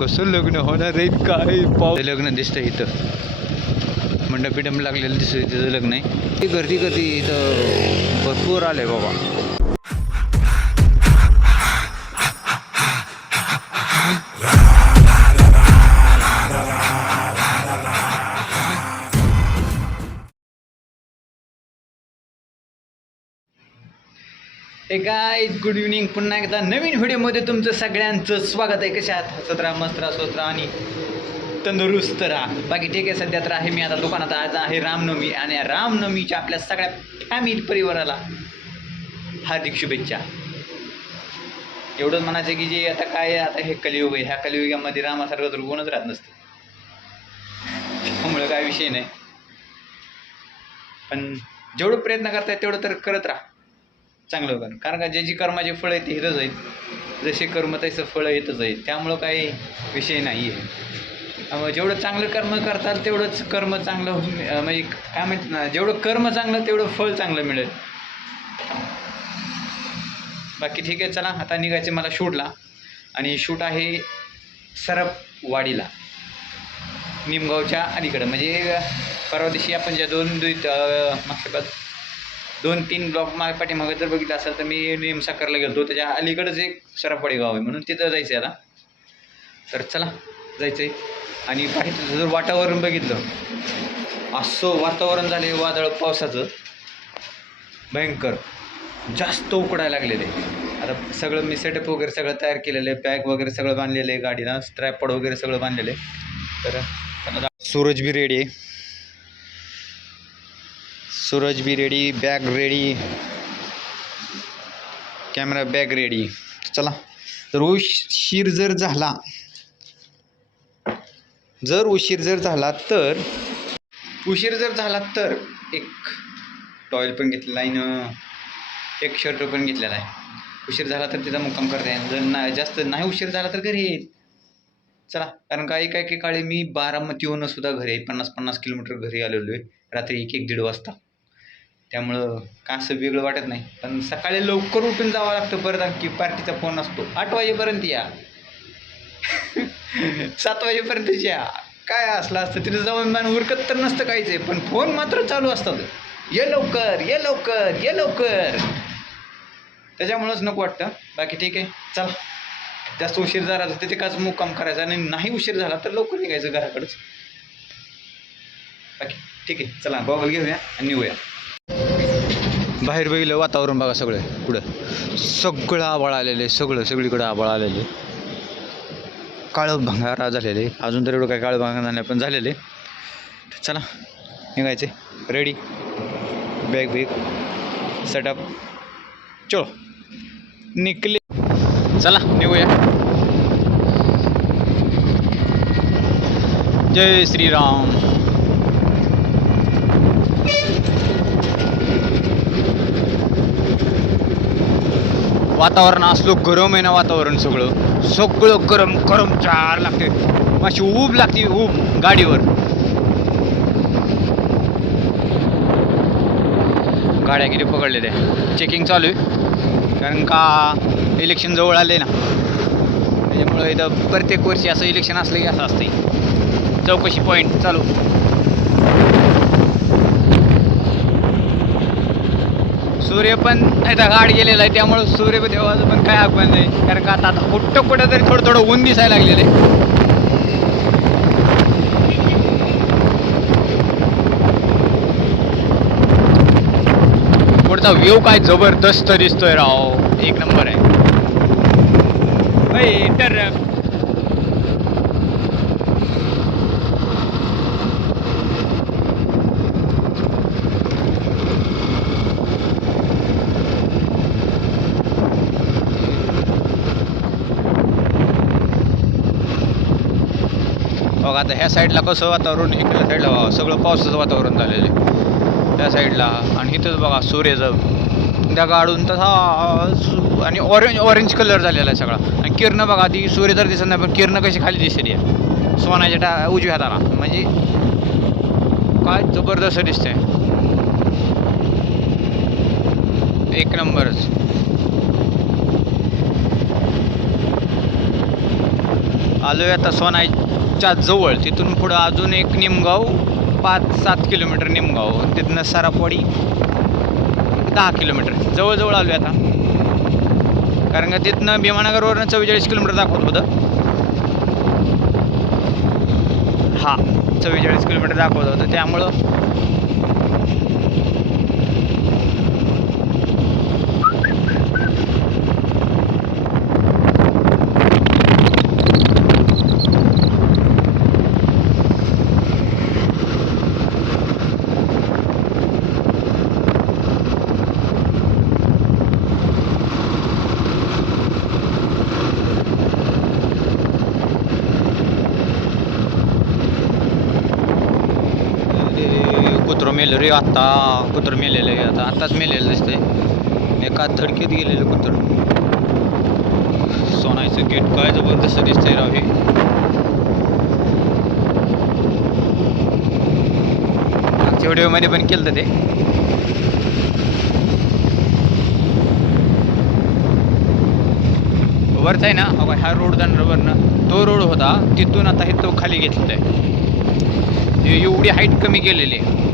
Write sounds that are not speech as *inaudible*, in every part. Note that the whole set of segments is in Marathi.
कसं लग्न होणार आहे काय पाव लग्न दिसतं इथं. मंडप बिडम लागलेलं दिसतं तिथं लग्न आहे. ती गर्दी गर्दी इथं भरपूर आलं आहे बाबा. हे काय गुड इव्हनिंग पुन्हा एकदा नवीन व्हिडिओमध्ये तुमचं सगळ्यांचं स्वागत आहे. कशा आहात? हसत राहा मस्त राहा स्वस्त राहा आणि तंदुरुस्त राहा. बाकी ठीक आहे सध्या तर आहे मी आता दुकानात. आज आहे रामनवमी आणि या रामनवमीच्या आपल्या सगळ्या फॅमिली परिवाराला हार्दिक शुभेच्छा. एवढंच म्हणायचं की जे आता काय आहे, आता हे कलियुग आहे. ह्या कलियुगामध्ये रामासारखं तर कोणच राहत नसतं. त्यामुळे काय विषय नाही. पण जेवढं प्रयत्न करताय तेवढं तर करत राहा. चांगलं होतं. कारण का जे जी कर्माचे फळ आहेत ते येतच आहेत. जसे कर्म तसं फळं येतच आहेत. त्यामुळं काही विषय नाही आहे जेवढं चांगलं कर्म करताल तेवढंच कर्म चांगलं म्हणजे काय म्हणत ना जेवढं कर्म चांगलं तेवढं फळ चांगलं मिळेल. बाकी ठीक आहे चला आता निघायचे मला शूटला. आणि शूट आहे सरपवाडीला. निमगावच्या अलीकडं. म्हणजे परवा दिवशी आपण ज्या दोन द्वित मागच्या पाच दोन तीन ब्लॉक माग पाठीमागे जर बघितलं असेल तर मी नेमसाकरला गेलो त्याच्या अलीकडंच एक सराफवाडी गाव आहे. म्हणून तिथं जायचं आहे आता. तर चला जायचं आहे आणि बाहेर जर वातावरण बघितलं असं वातावरण झाले वादळ पावसाचं. भयंकर. जास्त उकडायला लागलेलं आहे. आता सगळं मी सेटअप वगैरे सगळं तयार केलेलं आहे. बॅग वगैरे सगळं बांधलेलं आहे. गाडीला स्ट्रॅपड वगैरे सगळं बांधलेलं आहे. तर सूरज बी रेडी आहे. सूरज बी ready bag ready camera bag ready चला. तर उशीर जर झाला जर उशीर जर झाला तर उशीर जर झाला तर एक टॉयल पण घेतलेला आहे न. एक शर्ट पण घेतलेला आहे. उशीर झाला तर तिथं मुक्काम करता येईल. जर नाही जास्त नाही उशीर झाला तर घरी येईल. चला. कारण काही काही काही काळी मी बारामतीहून सुद्धा घरी पन्नास पन्नास किलोमीटर घरी आलेलो आहे. रात्री एक एक दीड वाजता. त्यामुळं का असं वेगळं वाटत नाही. पण सकाळी लवकर उठून जावं लागतं परत आणखी पार्टीचा फोन असतो. आठ वाजेपर्यंत या. *laughs* सात वाजेपर्यंतच या. काय असलं असतं तिथं जाऊन मान उरकत तर नसतं काहीच आहे. पण फोन मात्र चालू असतात. ये लवकर ये लवकर ये लवकर. त्याच्यामुळंच नको वाटतं. बाकी ठीक आहे. चला. जास्त उशीर झाला तर तिथे काच मुक्काम करायचा आणि नाही उशीर झाला तर लवकर निघायचं घराकडंच. बाकी ठीक आहे. चला गॉगल घेऊया आणि निघूया. बाहेर बघितलं वातावरण बघा सगळं पुढं. सगळं आबाळ आहे सगळं सगळीकडं आबाळ आलेले काळं भंगारा झालेले अजून तर एवढं काय काळं भंगार नाही पण झालेले चला निघायचे. रेडी बॅग बिग सेटअप चलो. निकले. चला निघूया. जय श्रीराम. वातावरण असलं गरम आहे ना वातावरण सगळं. सगळं गरम गरम चार लागते. अशी ऊब लागते ऊब गाडीवर. गाड्या किती पकडलेल्या चेकिंग चालू आहे. कारण का इलेक्शन जवळ आले ना. त्याच्यामुळं इथं प्रत्येक वर्षी असं इलेक्शन असलं की असं असते चौकशी पॉईंट चालू. सूर्य पण इथं गाड गेलेला आहे त्यामुळं सूर्य देवाचं पण काय आपण नाही. कारण का आता आता कुठं कुठं तरी थोडं थोडं ऊन दिसायला लागलेलं आहे. पुढचा व्ह्यू काय जबरदस्त दिसतोय राव. एक नंबर आहे. तर बघा आता ह्या साईडला कसं वातावरण इकडल्या साईडला बघा सगळं पावसाचं वातावरण झालेलं आहे. त्या साईडला. आणि इथंच बघा सूर्याचं. त्या गाडून तसा आणि ऑरेंज ऑरेंज कलर झालेला आहे सगळा. आणि किरण बघा ती सूर्य तर दिसत नाही पण किरण कशी खाली दिसते आहे. सोनाच्या टा उजव्या हाताला. म्हणजे काय जबरदस्त दिसतंय. एक नंबरच. आलो आता सोनाई च्या जवळ तिथून पुढं अजून एक निमगाव पाच सात किलोमीटर निमगाव तिथनं सरापवाडी दहा किलोमीटर. जवळजवळ आलो आहे आता. कारण का तिथनं भीमानगरवरनं चव्वेचाळीस किलोमीटर दाखवत होतं. हां चव्वेचाळीस किलोमीटर दाखवत होतं. त्यामुळं अरे, कुत्रं मेलो रे आत्ता कुत्र मेलेलं आहे आता आत्ताच मेलेलं दिसतंय. एका धडकीत गेलेलं कुत्र. सोनायचं गेट काय जबरदस्त दिसतंय राव हे. मागच्या व्हिडिओमध्ये पण केलं ते. वरचा आहे ना अगं ह्या रोड जाणार वरनं तो रोड होता तिथून आता हे तो खाली घेतलेला आहे. एवढी हाईट कमी केलेली आहे.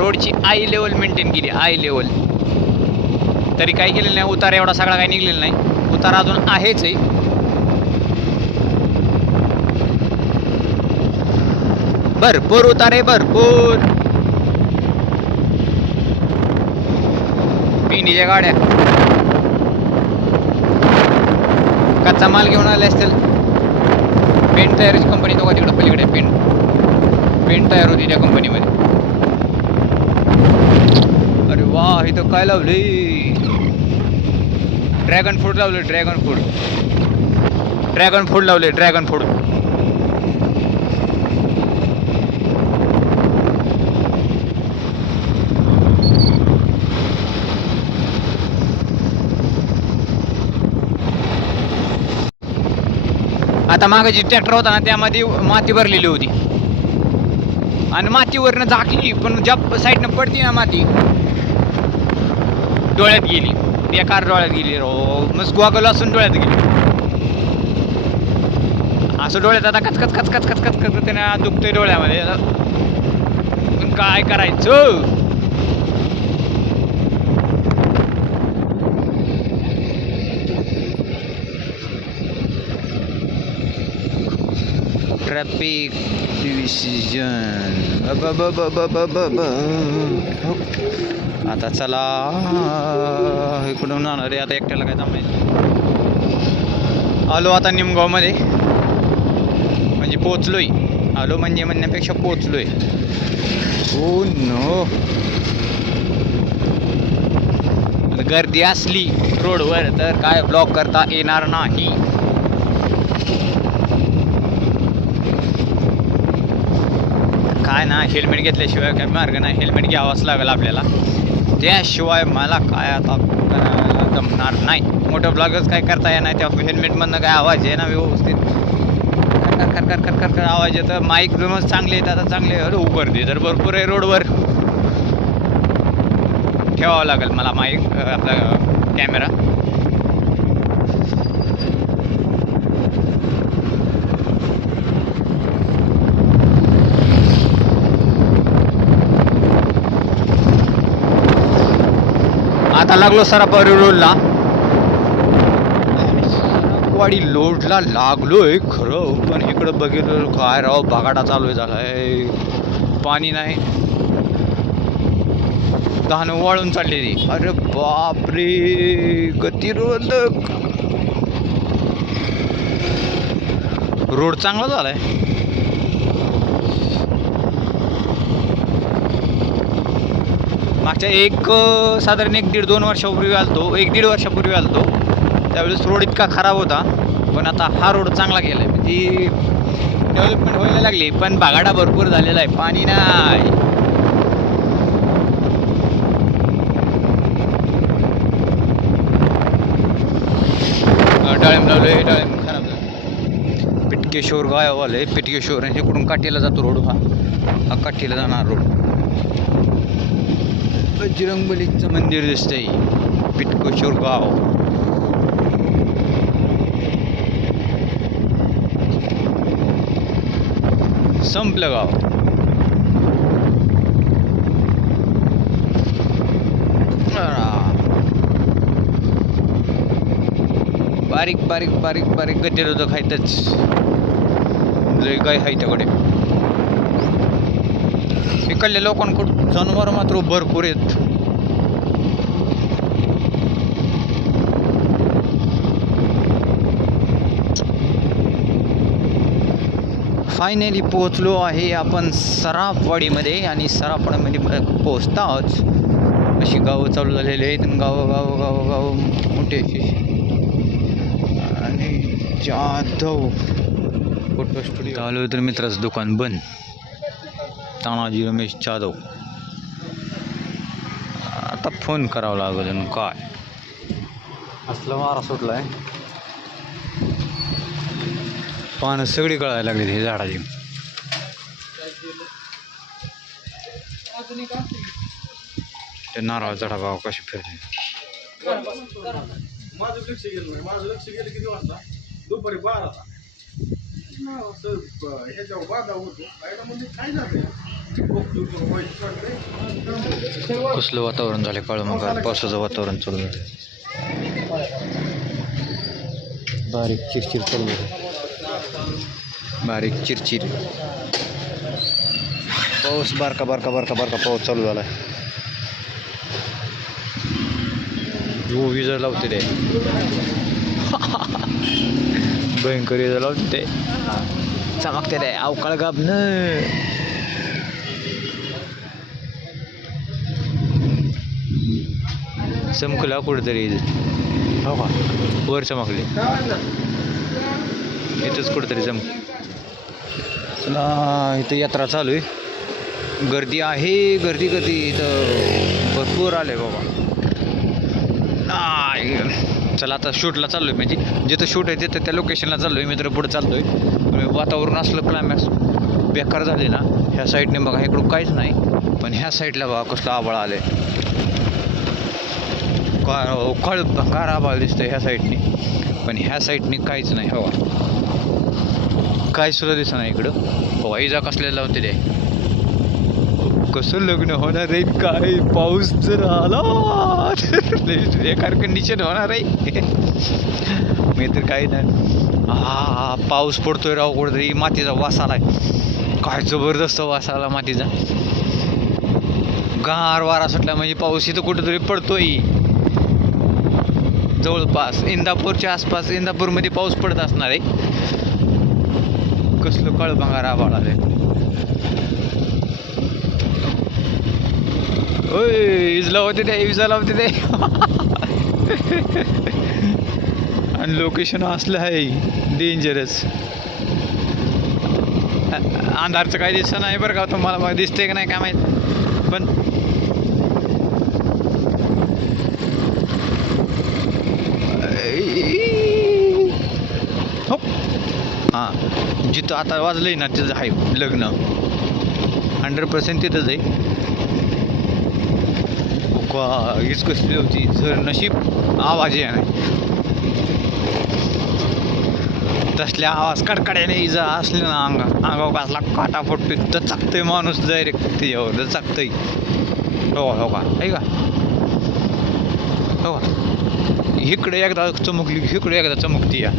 रोडची आय लेवल मेंटेन केली आय लेवल तरी काही केलेलं नाही उतार एवढा सगळा काही निघलेला नाही. उतार अजून आहेच आहे. भरपूर उतार आहे भरपूर. पिंडीच्या गाड्या. कच्चा माल घेऊन आले असतील. पेंट तयारीची कंपनी तो का तिकडं पलीकडे पेंट. पेंट तयार होती त्या कंपनीमध्ये वा इथं काय लावले ड्रॅगन फ्रूट लावले ड्रॅगन फ्रूट ड्रॅगन फ्रूट लावले ड्रॅगन फ्रूट आता मागं जी ट्रॅक्टर होता ना त्यामध्ये माती भरलेली होती. आणि मातीवरनं झाकली पण ज्या साईडनं पडती ना माती. डोळ्यात गेली. बेकार डोळ्यात गेली. रो मग गोगल असून डोळ्यात गेली. असं डोळ्यात आता कचकच कचकच कचकच कचकच त्याने दुखतोय डोळ्यामध्ये. आता पण काय करायचं? ट्रॅफिक डिसिजन आता चला. इकडून जाणार आता एकट्याला काय जमायचं आलो आता निमगावमध्ये. म्हणजे पोचलोय आलो म्हणजे म्हणण्यापेक्षा पोचलोय हो नो. गर्दी असली रोडवर तर काय ब्लॉक करता येणार नाही. काय ना हेल्मेट घेतल्याशिवाय काय मार्ग नाही. हेल्मेट घ्यावाच लागेल आपल्याला. त्याशिवाय मला काय आता जमणार नाही. मोठं ब्लॉगच काय करता येणार त्या हेल्मेटमधनं काय आवाज आहे ना व्यवस्थित. कर कर कर कर कर कर आवाज येतं. माईक मग चांगले येतात आता चांगले उभार दे. तर भरपूर आहे रोडवर ठेवावं लागेल मला माईक आपला कॅमेरा आता लागलो सरापवाडी रोडला वाडी लोडला लागलोय खरं पण इकडं बघितलं काय राव बगाडा चालू आहे झालाय. पाणी नाही. घाणं वाळून चाललेली. अरे बापरे गतिरोधक. रोड चांगला झालाय. मागच्या एक साधारण एक दीड दोन वर्षापूर्वी आलतो. एक दीड वर्षापूर्वी आलतो. त्यावेळेस रोड इतका खराब होता. पण आता हा रोड चांगला गेला आहे म्हणजे डेव्हलपमेंट व्हायला लागली पण बागाडा भरपूर झालेला आहे. पाणी नाही. डाळिंब लावलं डाळिंब खराब झालं पिटकेश्वर गावाले पिटकेश्वर आणि इकडून काठीला जातो रोड हा. हा काठीला जाणार रोड बजरंगबलीचं मंदिर दिसतंय. पिटकोशोर गाव. संपलं गाव. बारीक बारीक बारीक बारीक गटेर होतं खायतच. लय काय खायच्याकडे त्याकडे लोकांकडून जनावर मात्र भरपूर आहेत. फायनली पोहोचलो आहे आपण सराफवाडीमध्ये आणि सराफवाडीमध्ये पोहोचताच अशी गावं चालू झालेली आहेत आणि गावं गावं गावं गावं मोठी अशी आणि जाधव. फोटो स्टुडिओ आलो तर मित्राचं दुकान बंद. तानाजी रमेश जाधव. आता फोन करावा लागेल काय? असलं मारा सुटलाय. पानं सगळी कळायला लागली हे झाडाची. ते नारळ झाडा भाव कशी फिरले. माझं लक्ष गेलं नाही. माझं लक्ष गेलं किती वाजता? दुपारी असं होतो काय झालं. कसलं वातावरण झालं काळ मग पावसाचं वातावरण चालू झालं बारीक चिरचिर चालू झाली बारीक चिरचिर. पाऊस बारका बारका बारका बारका पाऊस चालू झाला हो विजा लावते ते. भयंकर लावते ते. चमकते ते. अवकाळ गाबन चमकला कुठेतरी. हो का? वर चमकले. इथंच कुठेतरी चमक. चला इथं यात्रा चालू आहे. गर्दी आहे गर्दी गर्दी. इथं भरपूर आले बाबा. नाही. चला आता शूटला चाललोय म्हणजे. जिथं शूट आहे तिथं त्या लोकेशनला चाललोय मी तर पुढे चाललो आहे वातावरण असलं क्लायमॅक्स बेकार झाले ना ह्या साईडने बघा इकडं काहीच नाही. पण ह्या साईडला बघा कसलं आबळ आलंय. का कळ गार आबाळ दिसतं ह्या साईडने पण ह्या साईडने काहीच नाही हो. हवा काय सुद्धा दिसत नाही इकडं हो, हवाई इजा कसले लावते ते कसं लग्न होणार आहे? काय पाऊस जर आला बेकार कंडिशन होणार आहे. मी तर काही नाही. हा पाऊस पडतोय राव कुठेतरी. मातीचा वास आलाय. काय जबरदस्त वास आला मातीचा. गार वारा सुटला म्हणजे पाऊस इथं कुठेतरी पडतोय. जवळपास इंदापूरच्या आसपास इंदापूरमध्ये पाऊस पडत असणार आहे. कसलं कळभंगार आभाळ आहे ओय इज लावते ते इजाला लावते ते. आणि लोकेशन असलं आहे डेंजरस अंधारचं काही दिसत नाही बरं का तुम्हाला मग दिसतंय का नाही काय माहीत. पण हो हां जिथं आता वाजलंय ना तिथं आहे लग्न. हंड्रेड पर्सेंट तिथंच आहे. का हीच कसली होती? जर नशीब आवाज नाही तसल्या आवाज कडकड्याने इजा असले ना अंगा अंगावर कसला काटा फुटतोय तर चाकतोय माणूस डायरेक्ट त्याच्यावर तर चाकतोय. हो हो का? हो आहे का? हो का? इकडे एकदा चमकली इकडे एकदा चमकती या.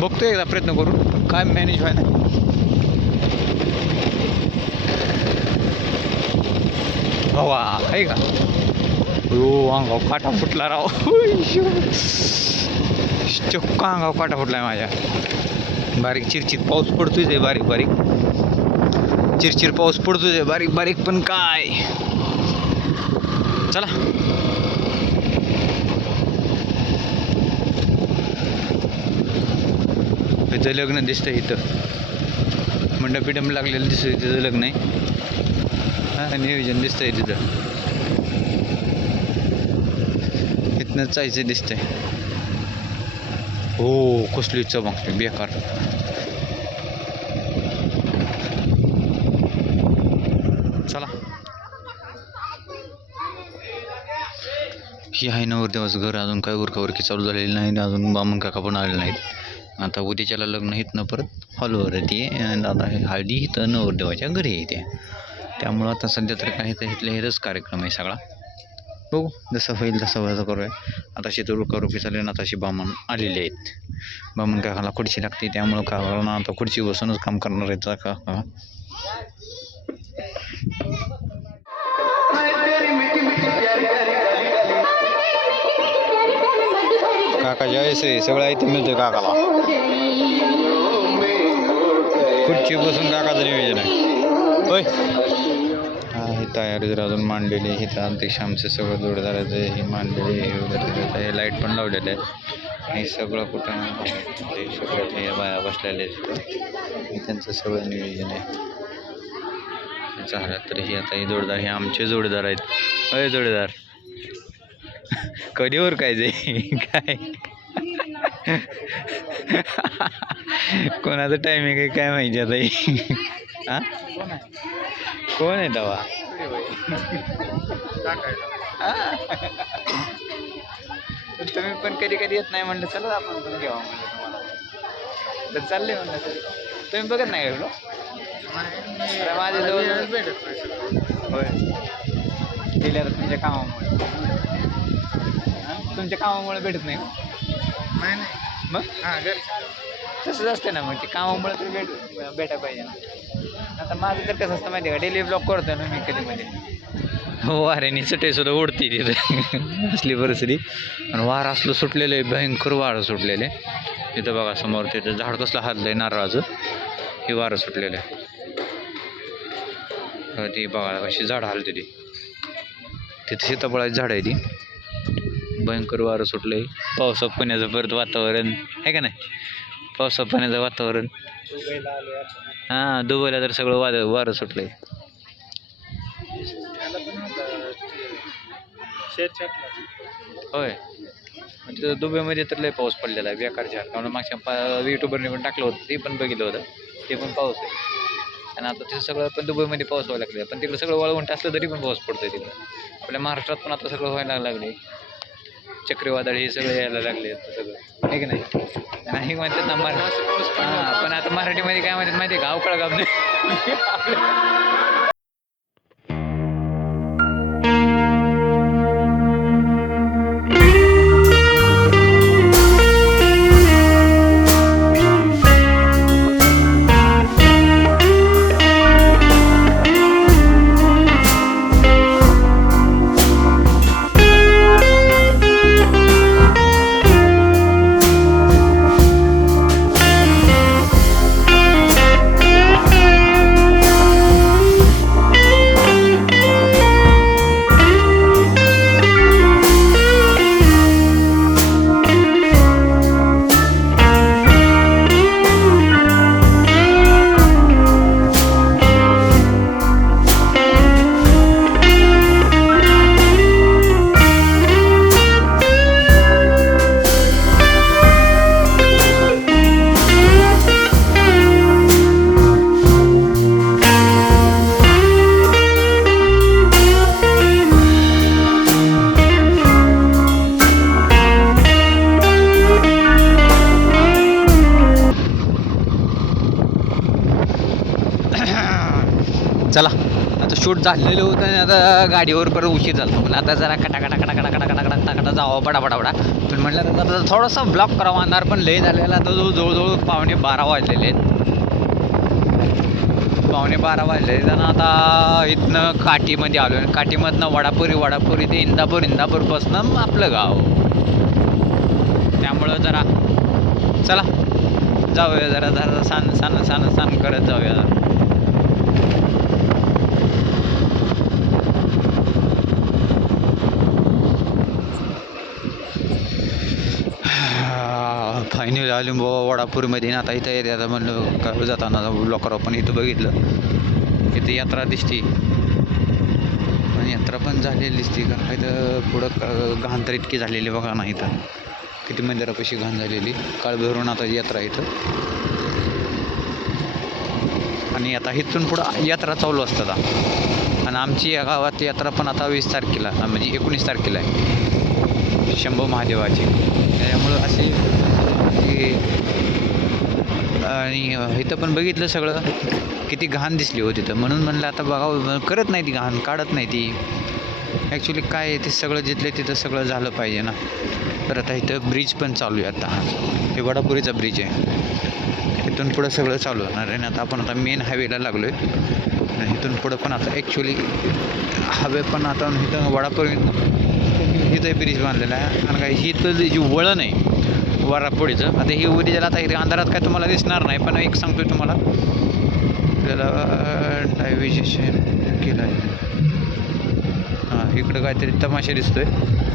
बघतो एकदा प्रयत्न करून काय मॅनेज व्हायला. हवा आहे का? हो अंगाव काटा फुटला राव. चक्क अंगाव काटा फुटलाय माझ्या. बारीक चिरचिर पाऊस पडतोय आहे बारीक बारीक. चिरचिर पाऊस पडतोय आहे बारीक बारीक पण काय? चला. इथं लग्न दिसतं इथं. मंडप लागलेलं दिसतं तिथं लग्न आहे. हां नियोजन दिसतंय तिथं. इथनं जायचं दिसतंय. हो कसली चमक बेकार. चला. ही आहे नवरदेवाचं घर अजून काय उरकावरकी चालू झालेली नाही आणि अजून बामण काका पण आले नाहीत. आता उद्याच्याला लग्न इथनं परत हॉलवर येते आणि आता हे हळदी इथं नवरदेवाच्या घरी येते. त्यामुळं आता सध्या तर काय तर इथले हेच कार्यक्रम आहे सगळा. बघू जसं होईल तसं व्हायचं करूया. आता शेती रुपी चालले ना आता अशी बामण आलेले आहेत. बामण काकाला खुर्ची लागते त्यामुळं का ना आता खुर्ची बसूनच काम करणार आहेत काका काका जय श्री सगळं इथे मिळतोय काकाला. खुर्ची बसून काकाचं नियोजन आहे. होय. तयारी जर अजून मांडलेली आहे. इथं अध्यक्ष आमचं सगळं जोडदाराचं हे मांडलेली हे वगैरे हे लाइट पण लावलेलं आहे. हे सगळं कुठं ते सगळं हे बाया बसलेले आहेत. त्यांचं सगळं नियोजन आहे. झालं तर हे आता हे जोडदार हे आमचे जोडदार आहेत. अय जोडदार. *laughs* कधीवर काय जे? काय? *laughs* कोणाचं टायमिंग आहे काय माहिती आता? हे? *laughs* हा कोण आहे दवा तुम्ही पण कधी कधी येत नाही म्हणलं चला आपण पण घ्यावा म्हणलं तुम्हाला. तर चालले म्हणलं सर तुम्ही बघत नाही का अरे माझ्या जवळ होय. दिल्या तुमच्या कामामुळे. हा? तुमच्या कामामुळे भेटत नाही? मग? तसंच असतं ना मग ते कामामुळे तर भेट भेटा पाहिजे ना. आता माझं तर कसं असतं माहिती आहे का? डेली ब्लॉग करतो ना मी कधी मध्ये हो, वाऱ्याने सुटे सुद्धा उडते तिथं. असली परिस्थिती. आणि वारा असलं सुटलेलं आहे भयंकर वारं सुटलेलं आहे. तिथं बघा समोर तिथं झाड कसलं हातलं आहे नारळाचं. हे वारं सुटलेलं आहे. ती बघा कशी झाड हलते ती. तिथं सीताफळाची झाड आहे ती. भयंकर वारं सुटलं आहे पावसात पुण्याचं परत वातावरण. आहे का नाही? पावसा पाण्याचं वातावरण. हां दुबईला तर सगळं वाद वारं सुटलंय. होय. म्हणजे तिथं दुबईमध्ये तर लय पाऊस पडलेला आहे बेकार झाला कारण मागच्या पा युट्यूबरने पण टाकलं होतं ते पण बघितलं होतं ते पण पाऊस आहे. आणि आता तिथं सगळं पण दुबईमध्ये पाऊस व्हायला लागले पण तिकडे सगळं वाळवंट असलं तरी पण पाऊस पडतोय तिकडं. आपल्या महाराष्ट्रात पण आता सगळं व्हायला लागले चक्रीवादळ हे सगळं यायला लागले सगळं. आहे की नाही? नाही म्हणतात ना मरा हां पण आता मराठीमध्ये काय म्हणतात माहिती आहे का? अवकाळ गाव *laughs* चला. आता शूट झालेलं होतं आणि आता गाडीवर परत उशीर झाला. म्हणलं आता जरा कटा कटा कटा कटा कटा कटा कटा कटा जावं पडा पडा पडा पण म्हटलं आता आता थोडंसं ब्लॉक करावा आणणार पण लय झालेला. आता जवळ जवळजवळ पावणे बारा वाजलेले आहेत. पावणे बारा वाजले त्यांना आता इथनं काठीमध्ये आलो आणि काठीमधनं वडापुरी वडापुरी ते इंदापूर इंदापूरपासनं आपलं गाव. त्यामुळं जरा चला. जाऊया जरा जरा सान सान सान सान करत जाऊया जरा फायनल आली बाबा वडापूरमध्ये ना आता इथं येते आता म्हणलं काय जाताना लोकर पण इथं बघितलं. इथं यात्रा दिसते. आणि यात्रा पण झालेली दिसते का इथं पुढं क- घाण तर इतकी झालेली बघा ना इथं. किती मंदिरापाशी घाण झालेली. काळभैरून आता यात्रा इथं. आणि आता इथून पुढं यात्रा चालू असतात. आणि आमची या गावात यात्रा पण आता वीस तारखेला म्हणजे एकोणीस तारखेला आहे. शंभू महादेवाची. त्यामुळं असे हे आणि इथं पण बघितलं सगळं. किती घाण दिसली होती तिथं. म्हणून म्हणलं आता बघावं. करत नाही ती घाण काढत नाही ती. ॲक्च्युली काय आहे ते सगळं जिथलं तिथं सगळं झालं पाहिजे ना. तर आता इथं ब्रिज पण चालू आहे आता. हे वडापुरीचा ब्रिज आहे. इथून पुढं सगळं चालू होणार आहे. आता आपण आता मेन हायवेला लागलो आहे आणि इथून पुढं पण आता ॲक्च्युली हवे पण आता इथं वडापुरी इथं ब्रिज बांधलेला आहे. आणि काय ही इथं जी वळण आहे वरापुडीचं आता ही उदी ज्याला आता इथे अंधारात काय तुम्हाला दिसणार नाही पण एक सांगतोय तुम्हाला. त्याला डायव्हिजेशन केलं आहे हां इकडं काहीतरी तमाशा दिसतोय.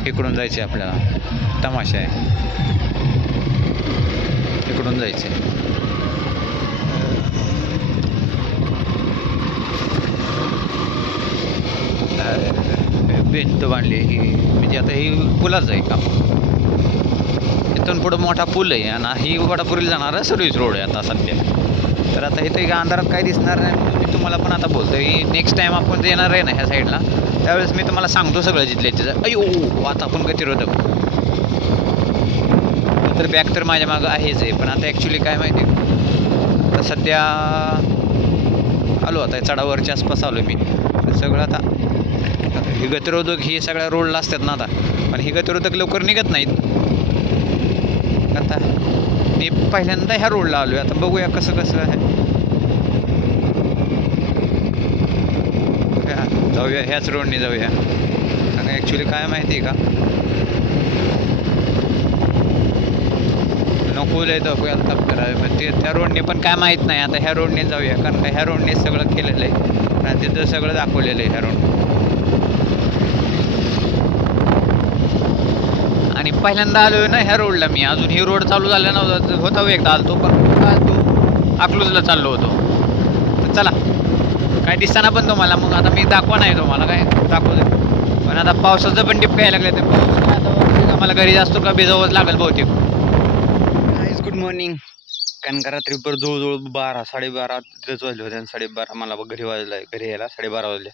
इकडून जायचं आहे आपल्याला. तमाशा आहे. इकडून जायचं आहे भिंत बांधली ही. म्हणजे आता ही पुलाच आहे का? इथून पुढं मोठा पूल आहे आणि ही वडापुरीला जाणारा सर्व्हिस रोड आहे आता सध्या. तर आता इथं एक अंधारात काही दिसणार नाही. मी तुम्हाला पण आता बोलतो की नेक्स्ट टाईम आपण येणार आहे ना ह्या साईडला त्यावेळेस मी तुम्हाला सांगतो सगळं जिथले तिथं. अयो आता आपण गतिरोधक. तर बॅग तर माझ्या मागं आहेच आहे पण आता ॲक्च्युली काय माहिती. आहे आता सध्या आलो आता चढावरच्या आसपास आलो मी. सगळं आता ही गतिरोधक ही सगळ्या रोडला असतात ना आता. पण ही गतिरोधक लवकर निघत नाहीत. मी पहिल्यांदा ह्या रोडला आलो आहे आता बघूया कसं कसं आहे. जाऊया ह्याच रोडने जाऊया. कारण ॲक्च्युली काय माहिती आहे का? नको लय धोक्याला तप करावे पण ते त्या रोडने पण काय माहीत नाही. आता ह्या रोडने जाऊया. कारण का ह्या रोडने सगळं केलेलं आहे. आणि तिथं सगळं दाखवलेलं आहे ह्या रोड आणि पहिल्यांदा आलो ना ह्या रोडला मी. अजून ही रोड चालू झाला नव्हता होता एकदा आलतो पण आलतो. अकलूजला चाललो होतो. तर चला. काय दिसताना पण तुम्हाला मग आता मी दाखवा नाही तुम्हाला काय दाखवू दे पण आता पावसाचं पण टिप यायला लागलं तर पाऊस काय आता आम्हाला घरी जास्त का भिजावंच लागेल बहुतेक. आईज गुड मॉर्निंग कारण का रात्री जवळजवळ बारा साडेबारा तिथंच वाजले होते आणि साडेबारा मला घरी वाजलं घरी यायला साडेबारा वाजले.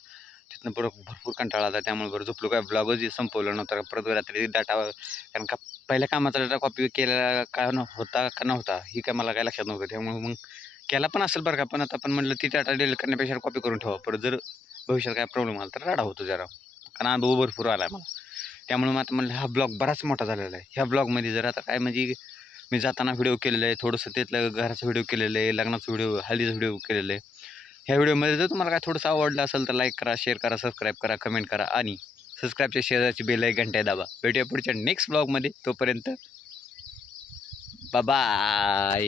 तिथनं बरं भरपूर कंटाळा आला त्यामुळे बरं झोपलो. काय ब्लॉगच संपवलं नव्हतं. परत रात्री डाटा कारण का पहिल्या कामाचा डाटा कॉपी केलेला का न होता का नव्हता ही काय मला काय लक्षात नव्हतं. त्यामुळे मग केला पण असेल बरं का पण आता पण म्हटलं ती डाटा डिलीट करण्यापेक्षा कॉपी करून ठेवा. परत जर भविष्यात काय प्रॉब्लेम आला तर राडा होतो जरा. कारण अनुभव भरपूर आला आहे मला. त्यामुळे मग आता म्हणलं हा ब्लॉग बराच मोठा झालेला आहे. ह्या ब्लॉगमध्ये जर आता काय म्हणजे मी जाताना व्हिडिओ केलेला आहे थोडंसं त्यातलं घराचा व्हिडिओ केलेलं आहे लग्नाचा व्हिडिओ हळदीचा व्हिडिओ केलेला आहे. ह्या व्हिडिओमध्ये जर तुम्हाला काय थोडंसं आवडलं असेल तर लाईक करा शेअर करा सबस्क्राईब करा कमेंट करा आणि सबस्क्राईबच्या शेजारची बेल एक घंटा दाबा. भेटूया पुढच्या नेक्स्ट ब्लॉगमध्ये तोपर्यंत बाय